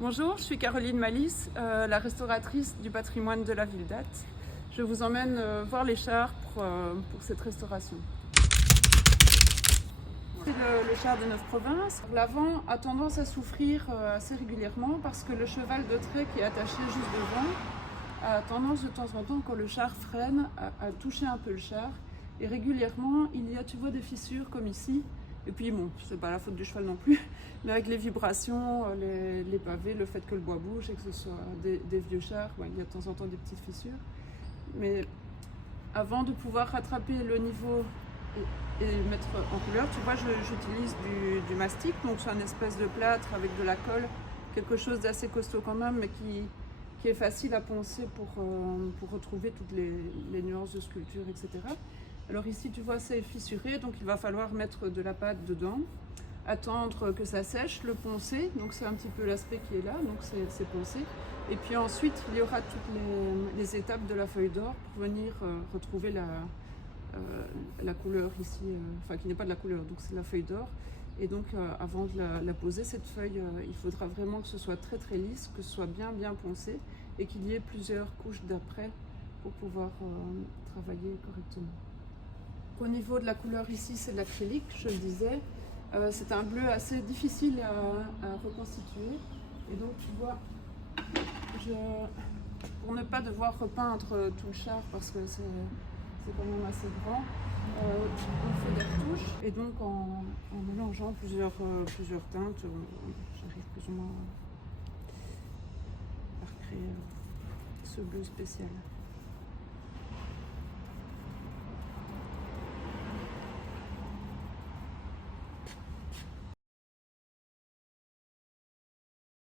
Bonjour, je suis Caroline Malice, la restauratrice du patrimoine de la ville d'Ath. Je vous emmène voir les chars pour cette restauration. C'est le char de Neuf-Provinces. L'avant a tendance à souffrir assez régulièrement parce que le cheval de trait qui est attaché juste devant a tendance de temps en temps, quand le char freine, à toucher un peu le char. Et régulièrement, il y a, tu vois, des fissures comme ici. Et puis bon, c'est pas la faute du cheval non plus, mais avec les vibrations, les pavés, le fait que le bois bouge et que ce soit des vieux chars, ouais, il y a de temps en temps des petites fissures. Mais avant de pouvoir rattraper le niveau et mettre en couleur, tu vois, j'utilise du mastic, donc c'est un espèce de plâtre avec de la colle, quelque chose d'assez costaud quand même, mais qui est facile à poncer pour retrouver toutes les nuances de sculpture, etc. Alors ici, tu vois, c'est fissuré, donc il va falloir mettre de la pâte dedans, attendre que ça sèche, le poncer, donc c'est un petit peu l'aspect qui est là, donc c'est poncé. Et puis ensuite, il y aura toutes les étapes de la feuille d'or pour venir retrouver la couleur ici, enfin qui n'est pas de la couleur, donc c'est la feuille d'or. Et donc avant de la poser, cette feuille, il faudra vraiment que ce soit très très lisse, que ce soit bien poncé et qu'il y ait plusieurs couches d'après pour pouvoir travailler correctement. Au niveau de la couleur ici, c'est de l'acrylique, je le disais. C'est un bleu assez difficile à reconstituer. Et donc tu vois, pour ne pas devoir repeindre tout le char parce que c'est quand même assez grand, on fait des retouches. Et donc en mélangeant plusieurs teintes, j'arrive plus ou moins à recréer ce bleu spécial.